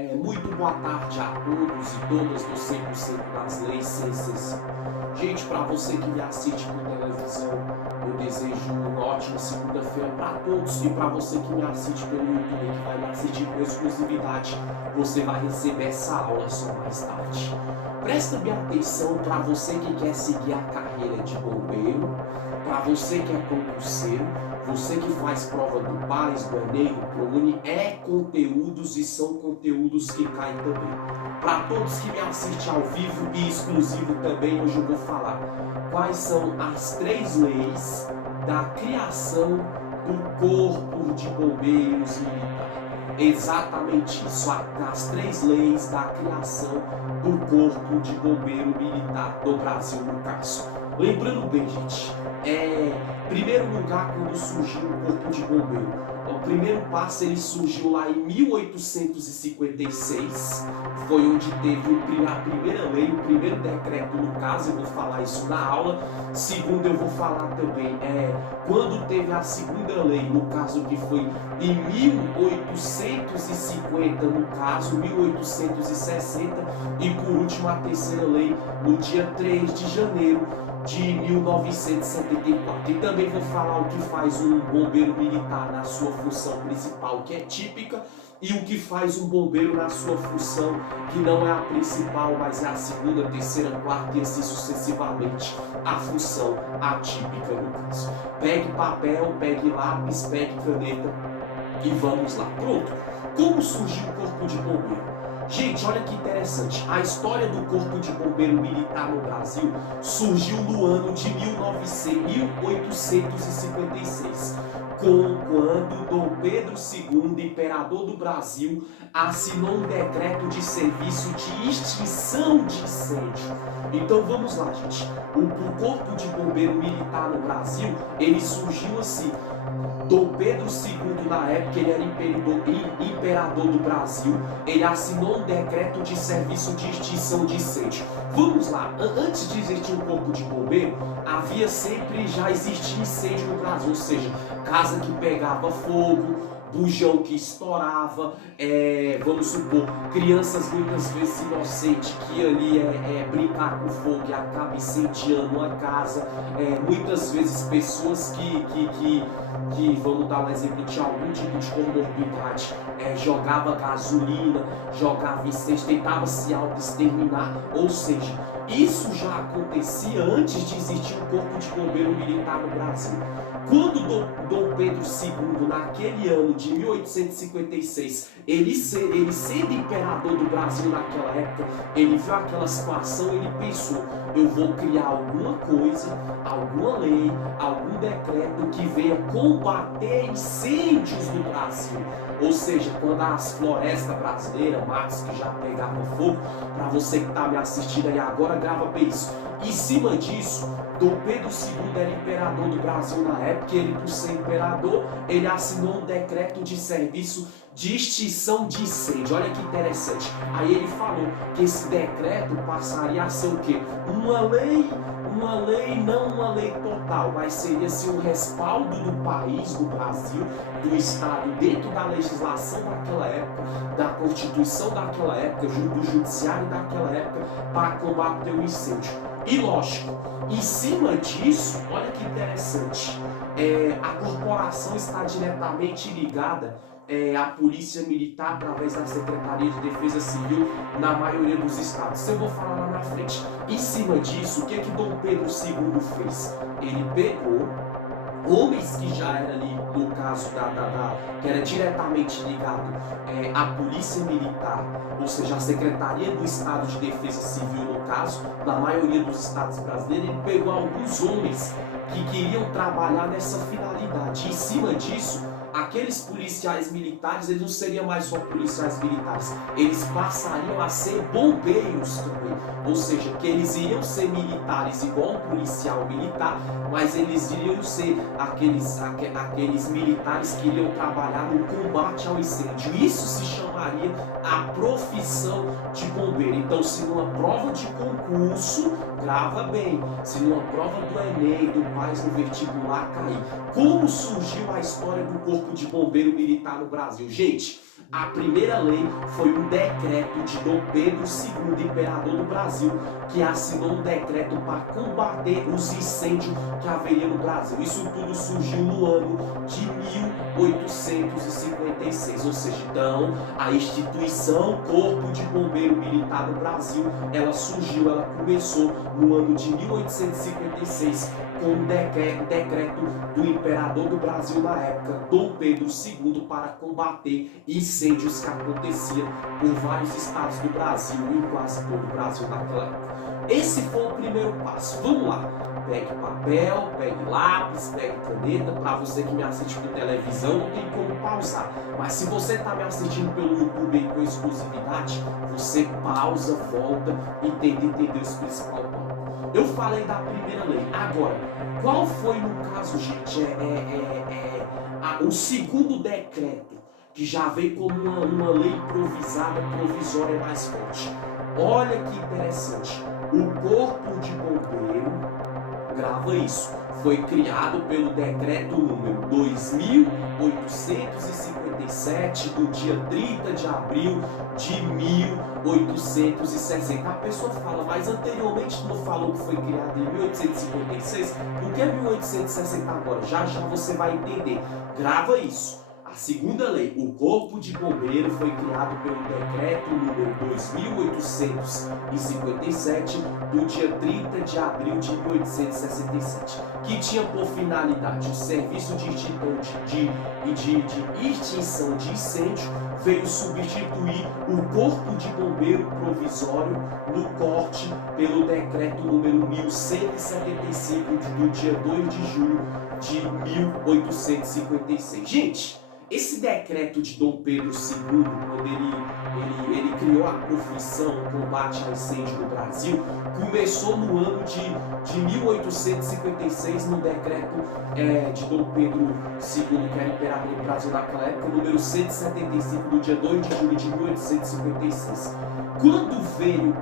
Muito boa tarde a todos e todas do 100% das leis, ciências. Gente, para você que me assiste por televisão, eu desejo uma ótima segunda-feira para todos. E para você que me assiste pelo YouTube, que vai me assistir com exclusividade, você vai receber essa aula só mais tarde. Presta bem atenção para você que quer seguir a carreira de bombeiro, para você que é concurseiro, você que faz prova do PAS, do Enem, do ProUni, conteúdos e são conteúdos que caem também. Para todos que me assistem ao vivo e exclusivo também, hoje eu vou falar quais são as 3 leis da criação do Corpo de Bombeiros Militar. Exatamente isso, as 3 leis da criação do Corpo de Bombeiro Militar do Brasil, no caso. Lembrando bem, gente, primeiro lugar, quando surgiu o Corpo de Bombeiro, o primeiro passo ele surgiu lá em 1856, foi onde teve a primeira lei, o primeiro decreto, no caso, eu vou falar isso na aula. Segundo, eu vou falar também quando teve a segunda lei, no caso que foi em 1850, no caso 1860, e por último a terceira lei no dia 3 de janeiro de 1974. E também vou falar o que faz um bombeiro militar na sua função principal, que é típica, e o que faz um bombeiro na sua função, que não é a principal, mas é a segunda, terceira, quarta e assim sucessivamente, a função atípica no caso. Pegue papel, pegue lápis, pegue caneta e vamos lá. Pronto. Como surgiu o Corpo de Bombeiro? Gente, olha que interessante, a história do Corpo de Bombeiro Militar no Brasil surgiu no ano de 1856, quando Dom Pedro II, imperador do Brasil, assinou um decreto de serviço de extinção de incêndio. Então vamos lá, gente, o Corpo de Bombeiro Militar no Brasil, ele surgiu assim. Dom Pedro II, na época, ele era imperador do Brasil, ele assinou um decreto de serviço de extinção de incêndio. Vamos lá, antes de existir um corpo de bombeiro, já existia incêndio no Brasil, ou seja, casa que pegava fogo, bujão que estourava, vamos supor, crianças muitas vezes inocentes que ia ali brincar com fogo e acaba incendiando uma casa, muitas vezes pessoas que vamos dar um exemplo, tinha algum tipo de comorbidade, jogava gasolina, jogava incêndio, tentava se auto-exterminar, ou seja, isso já acontecia antes de existir um corpo de bombeiro militar no Brasil. Quando Dom Pedro II, naquele ano de 1856, ele sendo imperador do Brasil naquela época, ele viu aquela situação, ele pensou, eu vou criar alguma coisa, alguma lei, algum decreto que venha combater incêndios no Brasil. Ou seja, quando as florestas brasileiras, matos que já pegavam fogo, para você que está me assistindo aí agora, grava bem isso. Em cima disso, Dom Pedro II era imperador do Brasil na época, ele, por ser imperador, ele assinou um decreto de serviço de extinção de incêndio. Olha que interessante. Aí ele falou que esse decreto passaria a ser o quê? Uma lei, não uma lei total, mas seria assim, um respaldo do país, do Brasil, do Estado, dentro da legislação daquela época, da Constituição daquela época, do Judiciário daquela época, para combater o incêndio. E lógico, em cima disso, olha que interessante, a corporação está diretamente ligada à Polícia Militar através da Secretaria de Defesa Civil na maioria dos estados. Isso eu vou falar lá na frente. Em cima disso, o que Dom Pedro II fez? Ele pegou homens que já era ali, no caso que era diretamente ligado à Polícia Militar, ou seja, a Secretaria do Estado de Defesa Civil, no caso, na maioria dos estados brasileiros, ele pegou alguns homens que queriam trabalhar nessa finalidade. Em cima disso, aqueles policiais militares, eles não seriam mais só policiais militares, eles passariam a ser bombeiros também, ou seja, que eles iriam ser militares igual um policial militar, mas eles iriam ser aqueles militares que iriam trabalhar no combate ao incêndio. Isso se chamaria a profissão de bombeiro. Então, se numa prova de concurso, grava bem, se numa prova do Enem, do PAS, no vestibular cair, como surgiu a história do Corpo de Bombeiro Militar no Brasil? Gente, A primeira lei foi um decreto de Dom Pedro II, imperador do Brasil, que assinou um decreto para combater os incêndios que haveria no Brasil. Isso tudo surgiu no ano de 1856, ou seja, então a instituição Corpo de Bombeiro Militar do Brasil, ela surgiu, ela começou no ano de 1856 com um decreto do imperador do Brasil na época, Dom Pedro II, para combater incêndios que aconteciam por vários estados do Brasil, em quase todo o Brasil naquela época. Esse foi o primeiro passo. Vamos lá. Pegue papel, pegue lápis, pegue caneta. Para você que me assiste por televisão, não tem como pausar. Mas se você está me assistindo pelo YouTube aí com exclusividade, você pausa, volta e tenta entender os principais pontos. Eu falei da primeira lei. Agora, qual foi no caso, gente, o segundo decreto, que já veio como uma lei provisória mais forte? Olha que interessante. O Corpo de Bombeiro, grava isso, foi criado pelo decreto número 2857 do dia 30 de abril de 1860. A pessoa fala, mas anteriormente não falou que foi criado em 1856? Por que 1860 agora? Já já você vai entender. Grava isso. A segunda lei, o Corpo de Bombeiro, foi criado pelo decreto número 2857 do dia 30 de abril de 1867, que tinha por finalidade o serviço de extinção de incêndio, veio substituir o Corpo de Bombeiro Provisório no corte pelo decreto número 1175 do dia 2 de julho de 1856. Gente, esse decreto de Dom Pedro II, quando ele criou a profissão combate ao incêndio no Brasil, começou no ano de 1856, no decreto de Dom Pedro II, que era imperador do Brasil naquela época, número 175, do dia 2 de julho de 1856. Quando veio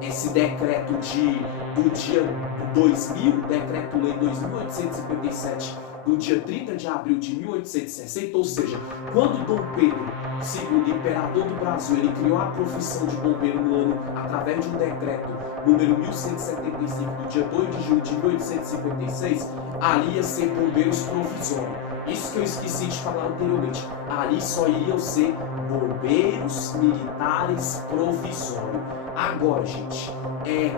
esse decreto do dia 2000, decreto-lei 2857, do dia 30 de abril de 1860, ou seja, quando Dom Pedro II, imperador do Brasil, ele criou a profissão de bombeiro no ano, através de um decreto número 1175, do dia 2 de julho de 1856, ali ia ser bombeiros provisórios. Isso que eu esqueci de falar anteriormente. Ali só iriam ser bombeiros militares provisórios. Agora, gente,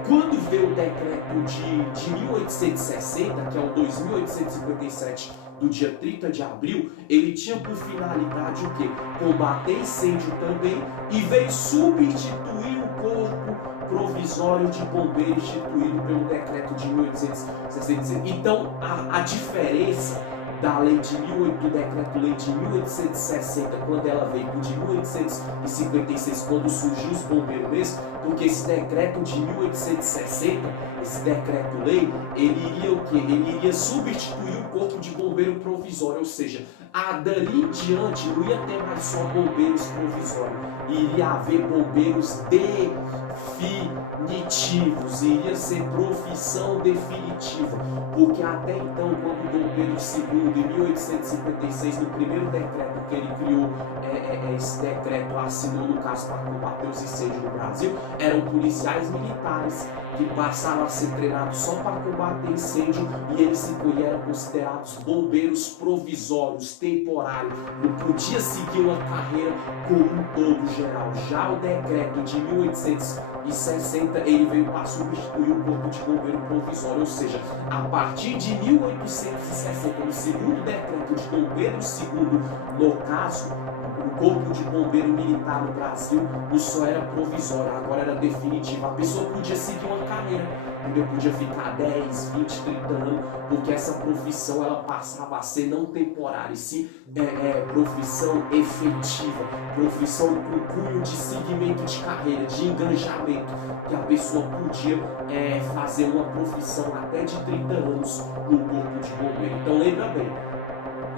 quando veio o decreto de 1860, que é o 2857, do dia 30 de abril, ele tinha por finalidade o quê? Combater incêndio também, e veio substituir o Corpo Provisório de Bombeiro instituído pelo decreto de 1860. Então, a diferença da lei do decreto-lei de 1860, quando ela veio pro de 1856, quando surgiu os bombeiros mesmo, porque esse decreto de 1860, esse decreto-lei, ele iria o quê? Ele iria substituir o Corpo de Bombeiro Provisório, ou seja, dali em diante não ia ter mais só bombeiros provisórios, iria haver bombeiros definitivos, iria ser profissão definitiva, porque até então, quando Dom Pedro II, em 1856, no primeiro decreto que ele criou, esse decreto assinou, no caso, para combater os incêndios no Brasil, eram policiais militares que passaram a ser treinados só para combater incêndio, e eles eram considerados bombeiros provisórios, temporários, não podia seguir uma carreira como um todo geral. Já o decreto de 1860, ele veio para substituir o Corpo de Bombeiro Provisório, ou seja, a partir de 1860, no segundo decreto de Dom Pedro II, no caso, o Corpo de Bombeiro Militar no Brasil não só era provisório, agora era definitivo. A pessoa podia seguir uma carreira, entendeu? Podia ficar 10, 20, 30 anos, porque essa profissão ela passava a ser não temporária, e sim profissão efetiva, profissão com cunho de seguimento de carreira, de engajamento, que a pessoa podia fazer uma profissão até de 30 anos no Corpo de Bombeiro. Então lembra bem,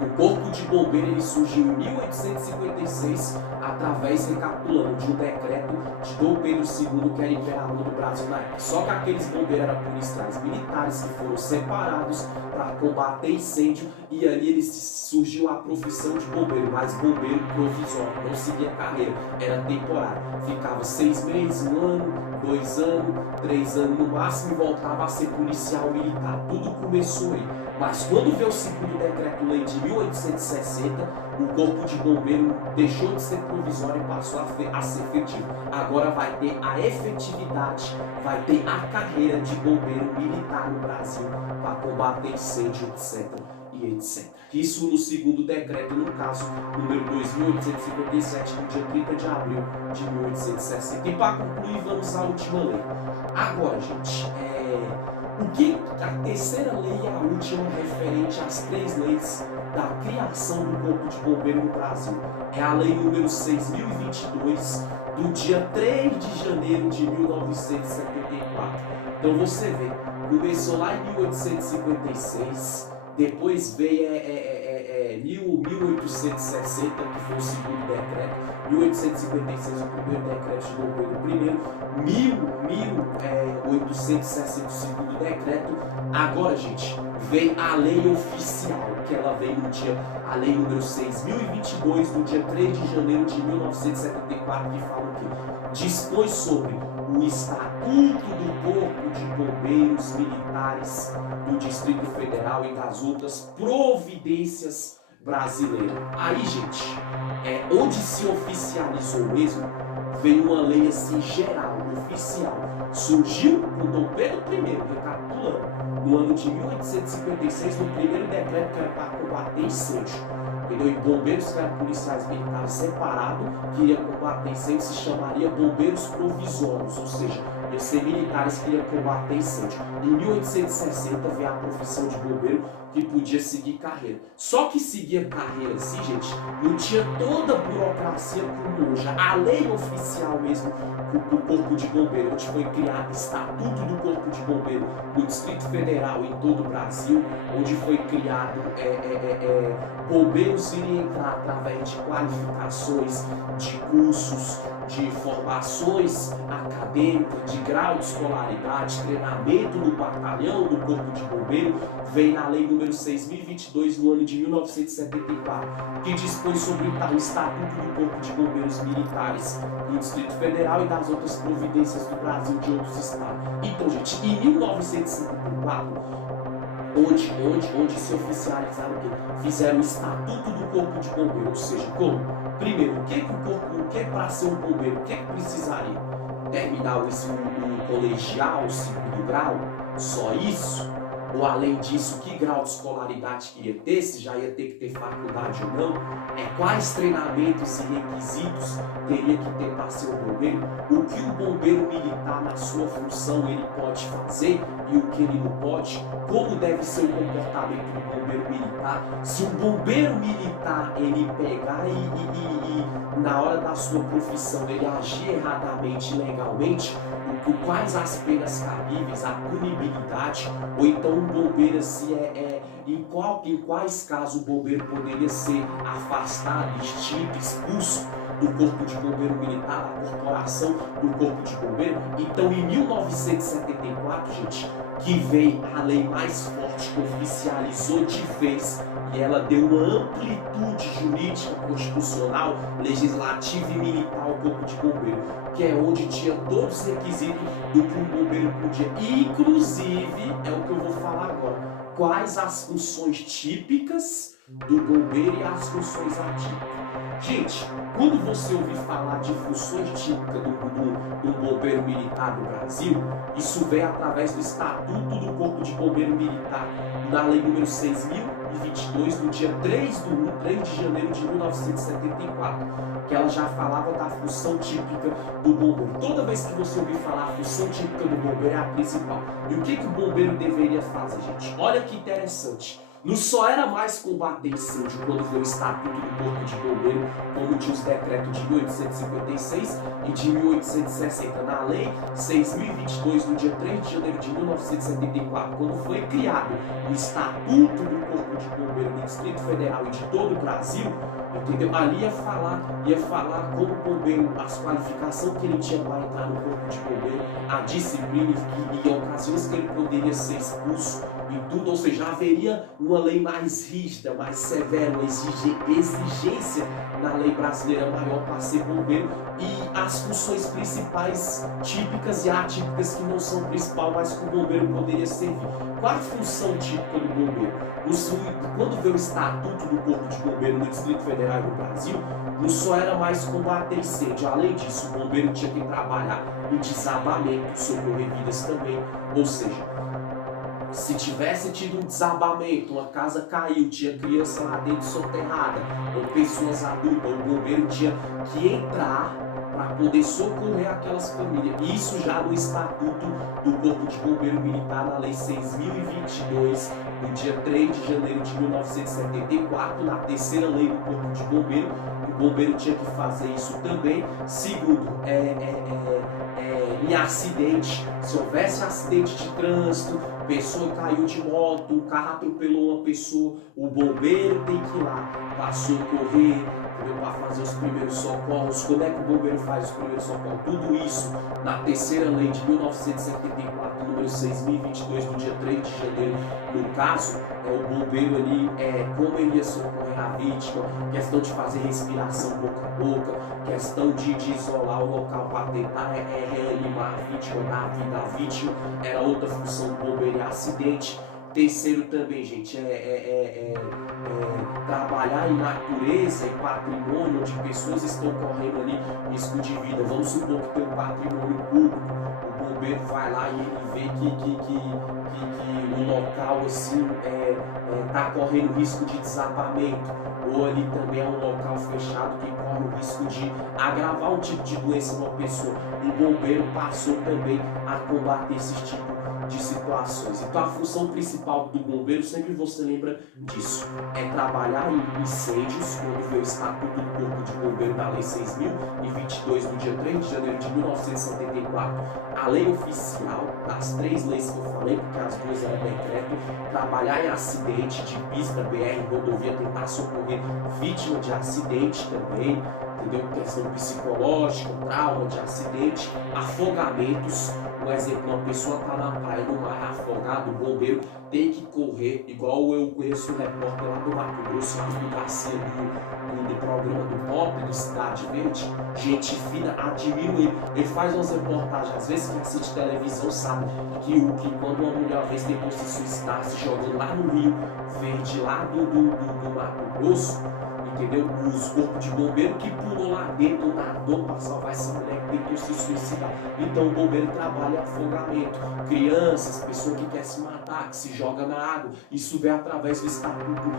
O Corpo de Bombeiro ele surgiu em 1856, através, recapitulando, de um decreto de Dom Pedro II, que era imperador do Brasil na época. Só que aqueles bombeiros eram policiais militares que foram separados para combater incêndio, e ali surgiu a profissão de bombeiro, mas bombeiro provisório, não seguia carreira, era temporário. Ficava 6 meses, 1 ano, 2 anos, 3 anos no máximo e voltava a ser policial militar. Tudo começou aí. Mas quando veio o segundo decreto-lei de 1860, o Corpo de Bombeiro deixou de ser provisório e passou a ser efetivo. Agora vai ter a efetividade, vai ter a carreira de bombeiro militar no Brasil para combater incêndio, etc. e etc. Isso no segundo decreto, no caso, número 2.857, no dia 30 de abril de 1860. E para concluir, vamos à última lei. Agora, gente, o que a terceira lei e a última referente às 3 leis da criação do Corpo de Bombeiro no Brasil é a lei número 6.022 do dia 3 de janeiro de 1974. Então você vê, começou lá em 1856, depois veio 1860, que foi o segundo decreto, 1856 o primeiro decreto de Dom Pedro I, 1860 o segundo decreto. Agora, gente, vem a lei oficial, que ela veio no dia, a lei número 6.022 do dia 3 de janeiro de 1974, que fala o quê? Dispõe sobre o Estatuto do Corpo de Bombeiros Militares do Distrito Federal e das outras providências brasileiras. Aí, gente, onde se oficializou mesmo, veio uma lei assim geral, oficial. Surgiu com Dom Pedro I, recapitulando, no ano de 1856, no primeiro decreto que era para combater incêndio. Entendeu? E bombeiros que eram policiais militares separados, que iriam combater incêndio, se chamaria bombeiros provisórios, ou seja, iam ser militares que iriam combater incêndio. Em 1860 veio a profissão de bombeiro que podia seguir carreira. Só que seguir carreira assim, gente, não tinha toda a burocracia como hoje. A lei oficial mesmo do Corpo de Bombeiro, onde foi criado o Estatuto do Corpo de Bombeiro no Distrito Federal e em todo o Brasil, onde foi criado bombeiros iriam entrar através de qualificações, de cursos, de formações acadêmicas, de grau de escolaridade, treinamento no batalhão do Corpo de Bombeiro, vem na lei número 6.022 no ano de 1974, que dispõe sobre o Estatuto do Corpo de Bombeiros Militares do Distrito Federal e das outras providências do Brasil de outros estados. Então, gente, em 1954, onde se oficializaram o quê? Fizeram o Estatuto do Corpo de Bombeiro, ou seja, como? Primeiro, o que para ser um bombeiro, o que precisaria? Terminar o colegial, o segundo grau? Só isso? Ou além disso, que grau de escolaridade queria ter, se já ia ter que ter faculdade ou não, quais treinamentos e requisitos teria que ter para ser um bombeiro, o que o bombeiro militar na sua função ele pode fazer e o que ele não pode, como deve ser o comportamento do bombeiro militar, se um bombeiro militar ele pegar e na hora da sua profissão ele agir erradamente, legalmente, quais as penas cabíveis, a punibilidade, ou então um bombeiro assim, em quais casos o bombeiro poderia ser afastado, extinto, expulso do Corpo de Bombeiro Militar, da corporação do Corpo de Bombeiro. Então, em 1974, gente, que veio a lei mais forte que oficializou de vez, e ela deu uma amplitude jurídica, constitucional, legislativa e militar ao Corpo de Bombeiro, que é onde tinha todos os requisitos do que um bombeiro podia. Inclusive, é o que eu vou falar agora, quais as funções típicas do bombeiro e as funções atípicas. Gente, quando você ouvir falar de funções típicas do bombeiro militar do Brasil, isso vem através do Estatuto do Corpo de Bombeiro Militar, da lei número 6.022, do dia 3 de janeiro de 1974, que ela já falava da função típica do bombeiro. Toda vez que você ouvir falar a função típica do bombeiro é a principal. E o que o bombeiro deveria fazer, gente? Olha que interessante. Não só era mais combater incêndio quando veio o Estatuto do Corpo de Bombeiro, como tinha os decretos de 1856 e de 1860. Na Lei 6.022, no dia 3 de janeiro de 1974, quando foi criado o Estatuto do Corpo de Bombeiro do Distrito Federal e de todo o Brasil, entendeu? Ali ia falar como o bombeiro, as qualificações que ele tinha para entrar no Corpo de Bombeiro, a disciplina e ocasiões que ele poderia ser expulso e tudo, ou seja, haveria uma lei mais rígida, mais severa, uma exigência na lei brasileira maior para ser bombeiro e as funções principais, típicas e atípicas que não são principal, mas que o bombeiro poderia servir. Qual a função típica do bombeiro? Quando veio o Estatuto do Corpo de Bombeiro no Distrito Federal do Brasil, não só era mais combater incêndio, além disso, o bombeiro tinha que trabalhar em desabamento, socorrer vidas também, ou seja, se tivesse tido um desabamento, uma casa caiu, tinha criança lá dentro soterrada, ou pessoas adultas, o bombeiro tinha que entrar para poder socorrer aquelas famílias. Isso já no Estatuto do Corpo de Bombeiro Militar, na Lei 6.022, no dia 3 de janeiro de 1974, na terceira lei do Corpo de Bombeiro, o bombeiro tinha que fazer isso também. Segundo, em acidente, se houvesse acidente de trânsito, pessoa caiu de moto, o carro atropelou uma pessoa, o bombeiro tem que ir lá para socorrer, para fazer os primeiros socorros. Como é que o bombeiro faz os primeiros socorros? Tudo isso na terceira lei de 1974, número 6.022, do dia 3 de janeiro. No caso, o bombeiro ali, como ele ia socorrer a vítima, questão de fazer respiração boca a boca, questão de isolar o local para tentar reanimar a vítima, dar a vida à vítima, era outra função do bombeiro. Acidente. Terceiro também, gente, trabalhar em natureza, em patrimônio, onde pessoas estão correndo ali risco de vida. Vamos supor que tem um patrimônio público, o bombeiro vai lá e ele vê que o local assim está correndo risco de desabamento, ou ali também é um local fechado que corre o risco de agravar um tipo de doença numa pessoa. O bombeiro passou também a combater esses tipos de situações. Então a função principal do bombeiro, sempre você lembra disso, é trabalhar em incêndios, quando veio o Estatuto do Corpo de Bombeiro da Lei 6.022, no dia 3 de janeiro de 1974, a lei oficial das três leis que eu falei, porque as duas eram decreto, trabalhar em acidente de pista, BR, rodovia, tentar socorrer vítima de acidente também, entendeu? Questão psicológica, trauma de acidente, afogamentos. Por exemplo, uma pessoa está na praia, no mar, afogado, o bombeiro tem que correr, igual eu conheço um repórter lá do Mato Grosso, do Garcia, do programa do Pop, do Cidade Verde, gente fina, admiro ele. Ele faz umas reportagens, às vezes quem assiste televisão sabe que quando uma mulher uma vez tentou se suicidar, se jogando lá no Rio Verde, lá do Mato Grosso, entendeu? Os corpos de bombeiro que pulou lá dentro, nadou para salvar essa mulher que tentou se suicidar. Então o bombeiro trabalha em afogamento. Crianças, pessoa que quer se matar, que se joga na água. Isso vem através do Estatuto do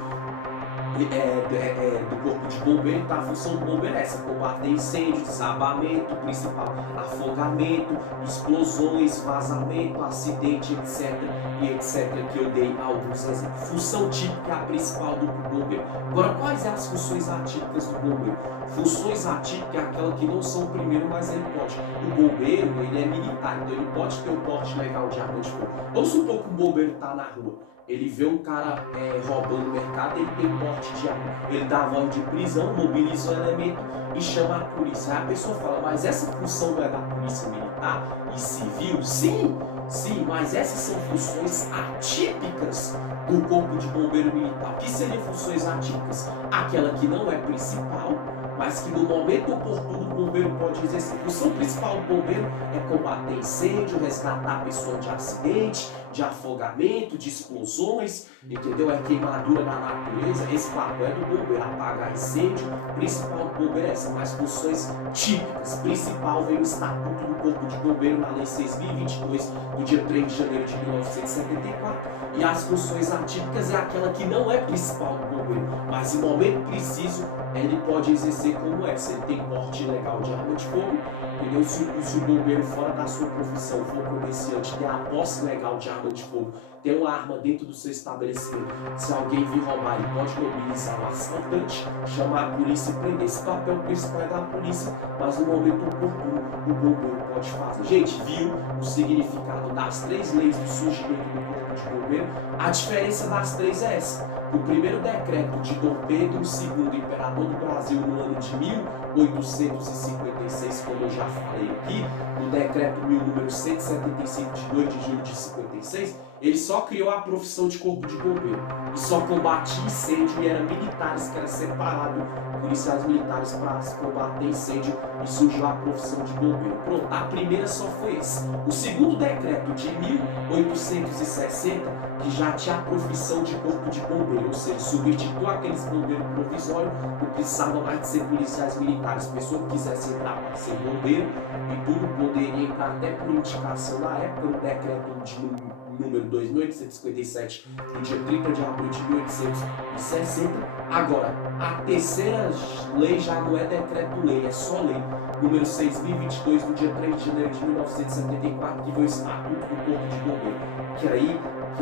Corpo de Bombeiro. Então a função do bombeiro é essa: combater incêndio, desabamento principal, afogamento, explosões, vazamento, acidente, etc. e etc. que eu dei alguns exemplos. Função típica é a principal do bombeiro. Agora, quais são as funções atípicas do bombeiro? Funções atípicas é aquela que não são o primeiro, mas ele pode. O bombeiro, ele é militar, então ele pode ter o porte legal de arma de fogo. Vamos supor que o bombeiro está na rua, ele vê um cara roubando o mercado, ele tem porte de arma, ele dá a voz de prisão, mobiliza o elemento e chama a polícia. Aí a pessoa fala, mas essa função não é da polícia militar e civil? Sim, mas essas são funções atípicas do Corpo de Bombeiro Militar. O que seriam funções atípicas? Aquela que não é principal, mas que no momento oportuno o bombeiro pode exercer. A função principal do bombeiro é combater incêndio, resgatar a pessoa de acidente, de afogamento, de explosões, entendeu? É queimadura na natureza. Esse papel é do bombeiro, apagar incêndio. O principal do bombeiro é essa, mas funções típicas. Principal vem o Estatuto do Corpo de Bombeiro na Lei 6.022, do dia 3 de janeiro de 1974. E as funções atípicas é aquela que não é principal do bombeiro, mas em momento preciso ele pode exercer como essa. Ele tem porte legal de arma de fogo, entendeu? Se o bombeiro fora da sua profissão for comerciante, tem a posse legal de arma de fogo, tem uma arma dentro do seu estabelecimento, se alguém vir roubar, ele pode mobilizar o assaltante, chamar a polícia e prender. Esse papel principal é da polícia, mas no momento oportuno o bombeiro pode fazer. Gente, viu o significado das 3 leis do surgimento do corpo de bombeiro? A diferença das 3 é essa. O primeiro decreto de Dom Pedro II, imperador do Brasil, no ano de 1856, como eu já falei aqui, no decreto número 175 de 2 de julho de 56, ele só criou a profissão de corpo de bombeiro e só combatia incêndio, e eram militares que eram separados, policiais militares, para combater incêndio, e surgiu a profissão de bombeiro. Pronto, a primeira só foi essa. O segundo decreto de 1860, que já tinha a profissão de corpo de bombeiro, ou seja, substituiu aqueles bombeiros provisórios, não precisava mais de ser policiais militares. Pessoa que quisesse entrar para ser bombeiro e tudo, poderia entrar até por indicação na época, no decreto de número 2.857, no dia 30 de abril de 1860. Agora, a terceira lei já não é decreto-lei, é só lei. Número 6.022, do dia 3 de janeiro de 1974, que foi o Estatuto do Corpo de Bombeiro. Que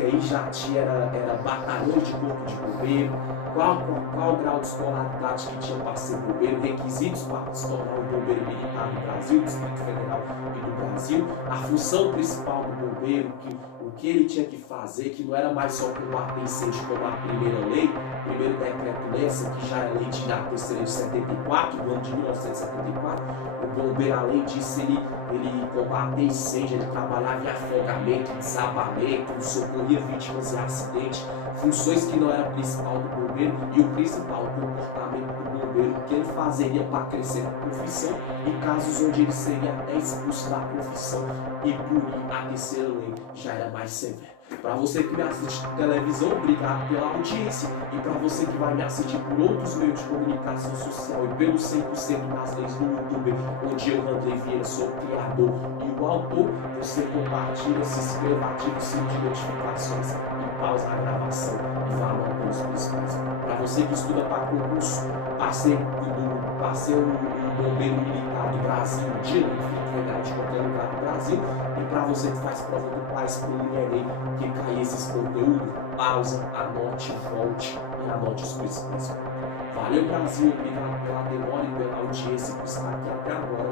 aí já tinha, era batalhões de corpo de bombeiro, qual grau de escolaridade que tinha para ser bombeiro, requisitos para se tornar um bombeiro militar no Brasil, do Distrito Federal e do Brasil, a função principal do bombeiro, o que ele tinha que fazer, que não era mais só combater incêndio como a primeira lei, primeiro decreto-lei, essa que já é lei de da terceira de 74, do ano de 1974, o bombeiro, além disso, ele combater incêndio, ele trabalhava em afogamento, desabamento, socorria vítimas de acidente, funções que não era principal do bombeiro, e o principal, o comportamento do bombeiro, o que ele fazeria para crescer na profissão, e casos onde ele seria até expulso da profissão e punir. A terceira lei já era mais severa. Para você que me assiste por televisão, obrigado pela audiência. E para você que vai me assistir por outros meios de comunicação social e pelo 100% das leis no YouTube, onde eu, Andrei Vieira, sou o criador e o autor, você compartilha, se inscreva, ativa o sininho de notificações e pausa a gravação e vá anotando os principais. Para você que estuda para concurso, parceiro bombeiro militar do Brasil, de Federal de qualquer lugar do Brasil, e para você que faz prova do país por Enem, que cai esses conteúdos, pausa, anote, volte e anote os principais. Valeu, Brasil, obrigado pela demora e pela audiência por estar aqui até agora.